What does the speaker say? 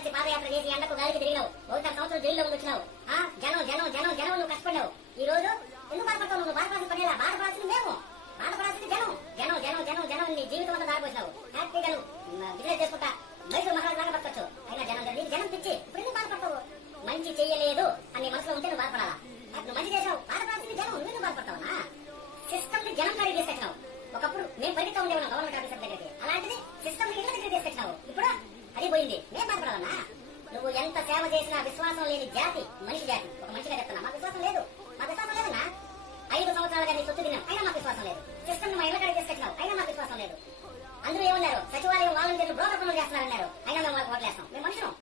నుంచి పాదయాత్ర చేసి ఎండకు గాలికి తిరిగినావు, 1 సంవత్సరం జైల్లో వచ్చినావు. జనం జనం జనం జనం నువ్వు కష్టపడ్డావు. ఈ రోజు ఎందుకు బాధపడతావు? నువ్వు బాధపడాల్సిన పడేలా, బాధపడాల్సింది మేము, బాధపడాల్సింది జనం. జనం జనం జనం జనం నీ జీవితం అంతా దారిపోసినావు. హ్యాపీగా నువ్వు బిజినెస్ చేసుకుంటా మైసూరు మహారాజు లాగా బతకొచ్చు. అయినా జనం నీకు జనం పిచ్చి. ఇప్పుడు ఎందుకు బాధపడతావు? మంచి చెయ్యలేదు అని మనసులో ఉంటే నువ్వు బాధపడాలా? నువ్వు మంచి చేసావు, బాధపడాల్సింది జనం, నువ్వు బాధపడతావునా? సిస్టమ్ ని జనం కాడికి తీసుకొచ్చినావు. ఒకప్పుడు మేము పరిగెత్తా ఉండేవాళ్ళం గవర్నమెంట్ ఆఫీసర్ దగ్గరికి, అలాంటిది సిస్టమ్ ని ఇళ్ళ దగ్గర తీసుకొచ్చినావు. ఇప్పుడు అది పోయింది, మేము బాధపడాలన్నా? నువ్వు ఎంత సేవ చేసినా విశ్వాసం లేని జాతి మనిషి జాతి. ఒక మంచిగా చెప్తున్నా, మాకు విశ్వాసం లేదు, మాకు విశ్వాసం లేదన్నా. 5 సంవత్సరాలుగా నీ సొత్తు తిన్నాం, అయినా మాకు విశ్వాసం లేదు. సిస్టమ్ ని మా ఇళ్ళ కాడికి తీసుకొచ్చినావు, అయినా మాకు విశ్వాసం లేదు. అందరూ ఏమన్నారు? సచివాలయం వాలంటీర్లు బ్రోకర్ పనులు చేస్తున్నారన్నారు, అయినా మేము వాళ్ళకి ఓట్లేస్తాం. మేము మనుషులం.